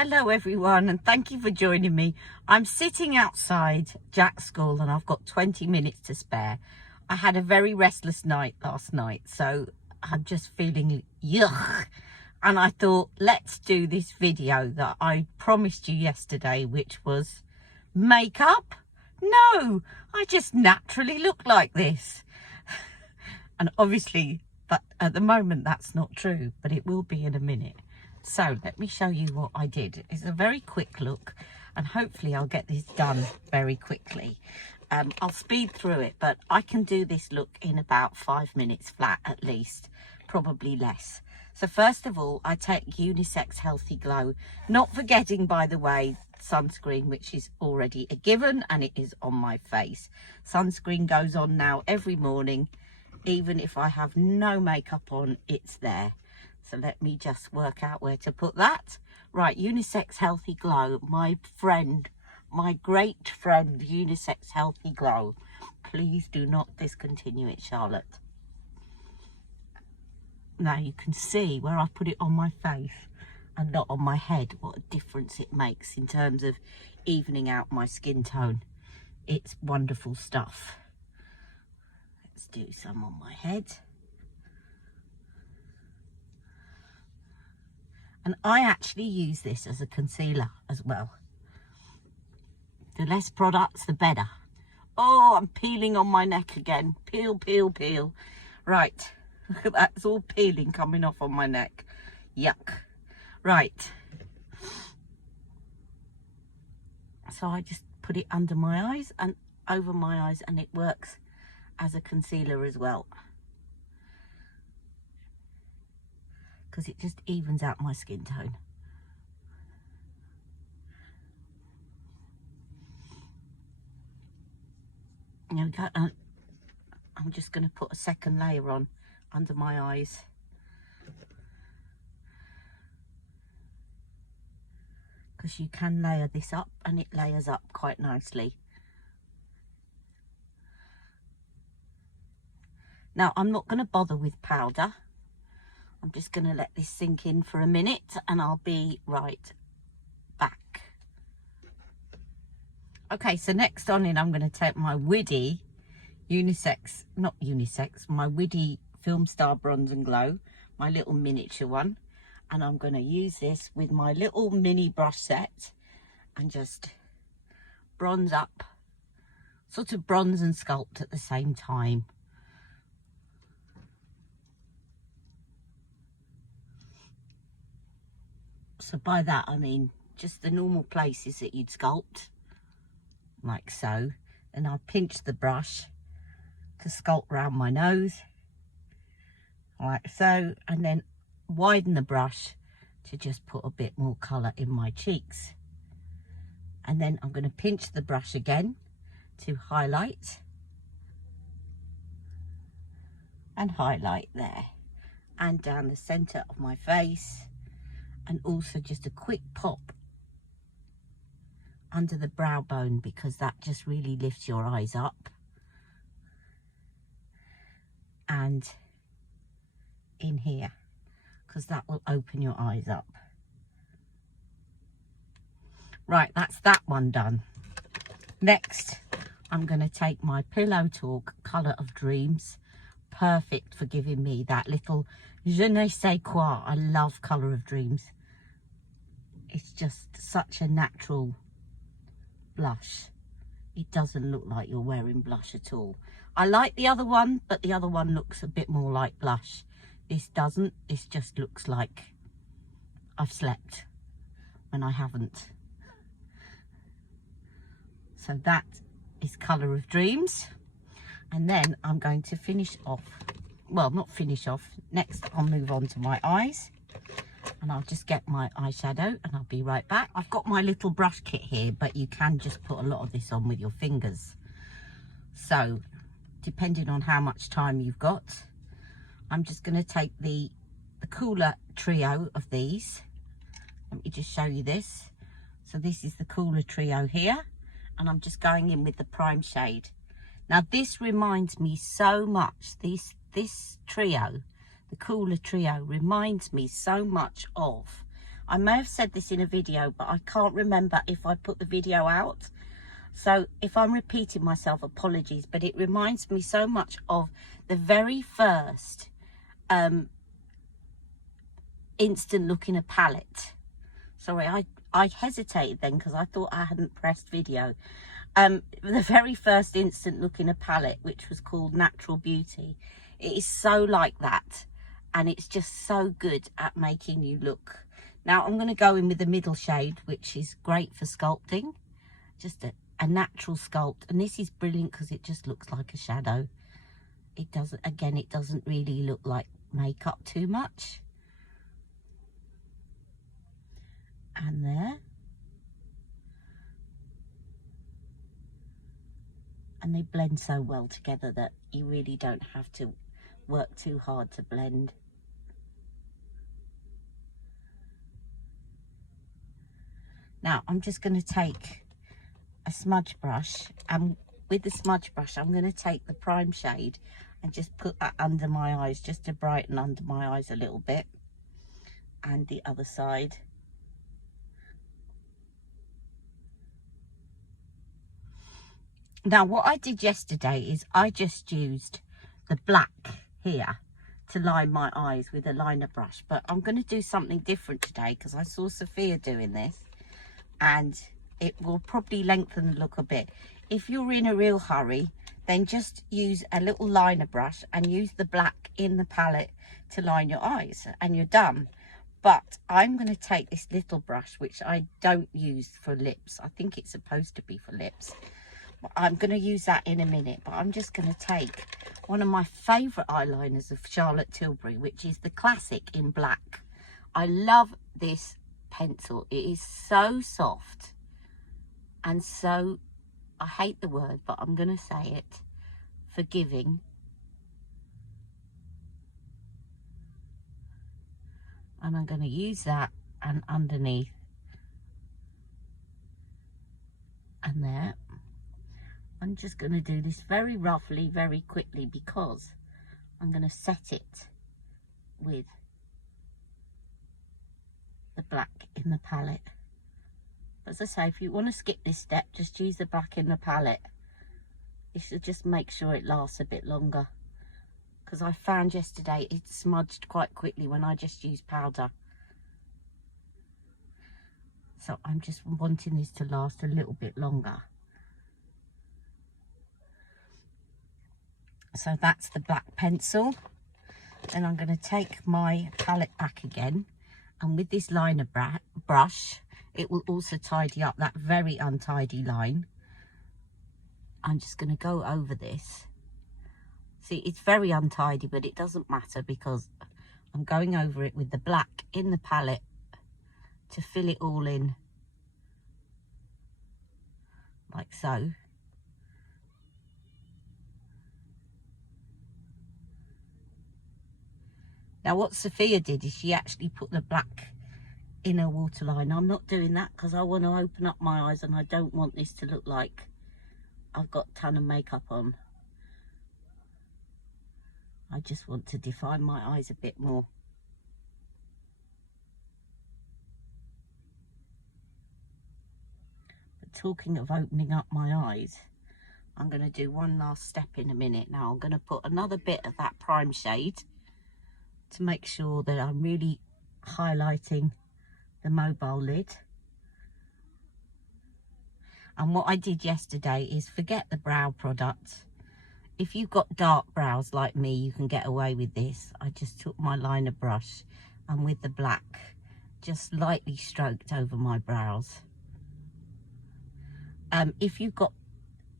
Hello everyone, and thank you for joining me. I'm sitting outside Jack's school and I've got 20 minutes to spare. I had a very restless night last night, so I'm just feeling yuck. And I thought, let's do this video that I promised you yesterday, which was makeup. No, I just naturally look like this. And obviously, but at the moment that's not true, but it will be in a minute. So let me show you what I did. It's a very quick look and hopefully I'll get this done very quickly. I'll speed through it, but I can do this look in about 5 minutes flat at least, probably less. So first of all, I take Unisex Healthy Glow, not forgetting, by the way, sunscreen, which is already a given and it is on my face. Sunscreen goes on now every morning, even if I have no makeup on, it's there. So let me just work out where to put that. Right, Unisex Healthy Glow, my friend, my great friend, Unisex Healthy Glow. Please do not discontinue it, Charlotte. Now you can see where I put it on my face and not on my head, what a difference it makes in terms of evening out my skin tone. It's wonderful stuff. Let's do some on my head. And I actually use this as a concealer as well. The less products, the better. Oh, I'm peeling on my neck again. Peel, peel, peel. Right, look at that. It's all peeling coming off on my neck. Yuck. Right. So I just put it under my eyes and over my eyes, and it works as a concealer as well, because it just evens out my skin tone. There we go. I'm just going to put a second layer on under my eyes. Because you can layer this up and it layers up quite nicely. Now, I'm not going to bother with powder. I'm just going to let this sink in for a minute and I'll be right back. Okay, so next on in, I'm going to take my Widdy Unisex, not Unisex, my Widdy Filmstar Bronze and Glow, my little miniature one. And I'm going to use this with my little mini brush set and just bronze up, sort of bronze and sculpt at the same time. So by that, I mean just the normal places that you'd sculpt, like so. And I pinch the brush to sculpt around my nose, like so. And then widen the brush to just put a bit more colour in my cheeks. And then I'm going to pinch the brush again to highlight. And highlight there. And down the centre of my face. And also just a quick pop under the brow bone, because that just really lifts your eyes up. And in here, because that will open your eyes up. Right, that's that one done. Next, I'm going to take my Pillow Talk Colour of Dreams. Perfect for giving me that little je ne sais quoi. I love Colour of Dreams. It's just such a natural blush. It doesn't look like you're wearing blush at all. I like the other one, but the other one looks a bit more like blush. This doesn't. This just looks like I've slept when I haven't. So that is Colour of Dreams. And then I'm going to finish off. Well, not finish off. Next, I'll move on to my eyes. And I'll just get my eyeshadow and I'll be right back. I've got my little brush kit here, but you can just put a lot of this on with your fingers. So, depending on how much time you've got, I'm just going to take the cooler trio of these. Let me just show you this. So this is the cooler trio here. And I'm just going in with the prime shade. Now this reminds me so much, this trio, the cooler trio reminds me so much of I may have said this in a video, but I can't remember if I put the video out. So if I'm repeating myself, apologies, but it reminds me so much of the very first instant look in a palette. Sorry, I hesitated then because I thought I hadn't pressed video. The very first instant look in a palette, which was called Natural Beauty. It is so like that, and it's just so good at making you look. Now I'm going to go in with the middle shade, which is great for sculpting, just a natural sculpt. And this is brilliant because it just looks like a shadow. It doesn't, again, it doesn't really look like makeup too much. And there. And they blend so well together that you really don't have to work too hard to blend. Now I'm just going to take a smudge brush, and with the smudge brush I'm going to take the prime shade and just put that under my eyes, just to brighten under my eyes a little bit, and the other side. Now what I did yesterday is I just used the black here to line my eyes with a liner brush, but I'm going to do something different today because I saw Sophia doing this, and it will probably lengthen the look a bit. If you're in a real hurry, then just use a little liner brush and use the black in the palette to line your eyes, and you're done. But I'm going to take this little brush, which I don't use for lips. I think it's supposed to be for lips. I'm going to use that in a minute, but I'm just going to take one of my favourite eyeliners of Charlotte Tilbury, which is the classic in black. I love this pencil. It is so soft and so, I hate the word, but I'm going to say it, forgiving. And I'm going to use that and underneath and there. I'm just going to do this very roughly, very quickly, because I'm going to set it with the black in the palette. As I say, if you want to skip this step, just use the black in the palette. You should just make sure it lasts a bit longer, because I found yesterday it smudged quite quickly when I just used powder. So I'm just wanting this to last a little bit longer. So that's the black pencil. Then I'm going to take my palette back again, and with this liner brush, it will also tidy up that very untidy line. I'm just going to go over this. See, it's very untidy, but it doesn't matter because I'm going over it with the black in the palette to fill it all in, like so. Now what Sophia did is she actually put the black in her waterline. I'm not doing that because I want to open up my eyes and I don't want this to look like I've got a ton of makeup on. I just want to define my eyes a bit more. But talking of opening up my eyes, I'm going to do one last step in a minute. Now I'm going to put another bit of that prime shade to make sure that I'm really highlighting the mobile lid. And what I did yesterday is forget the brow product. If you've got dark brows like me, you can get away with this. I just took my liner brush and with the black just lightly stroked over my brows. If you've got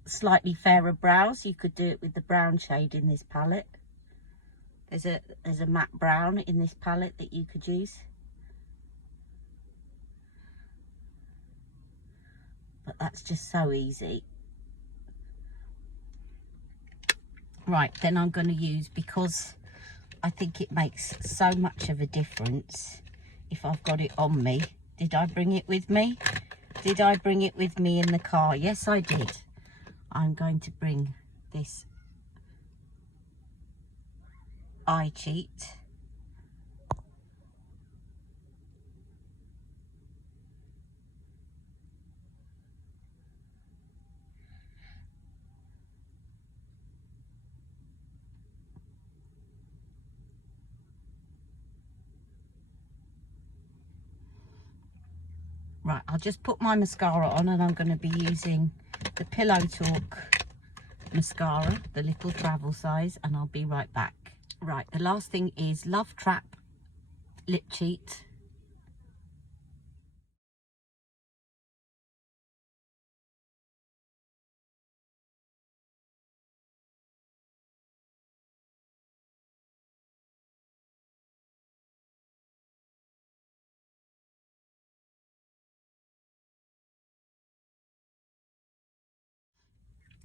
slightly fairer brows, you could do it with the brown shade in this palette. There's a matte brown in this palette that you could use. But that's just so easy. Right, then I'm going to use, because I think it makes so much of a difference if I've got it on me. Did I bring it with me? Did I bring it with me in the car? Yes, I did. I'm going to bring this eye cheat. Right, I'll just put my mascara on, and I'm going to be using the Pillow Talk mascara, the little travel size, and I'll be right back. Right, the last thing is Love Trap Lip Cheat.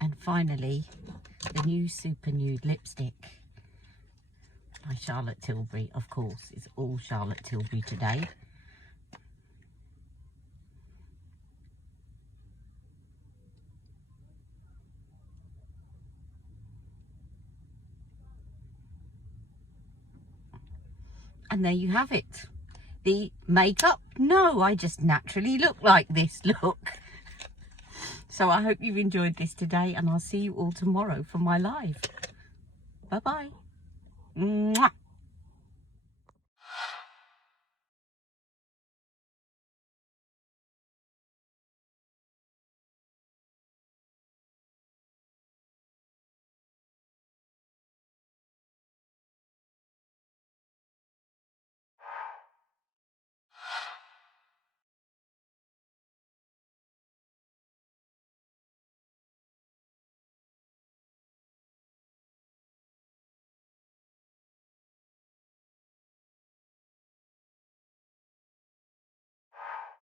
And finally, the new Super Nude lipstick by Charlotte Tilbury. Of course, it's all Charlotte Tilbury today. And there you have it. The makeup, no, I just naturally look like this, look. So I hope you've enjoyed this today, and I'll see you all tomorrow for my live. Bye-bye. Mwah.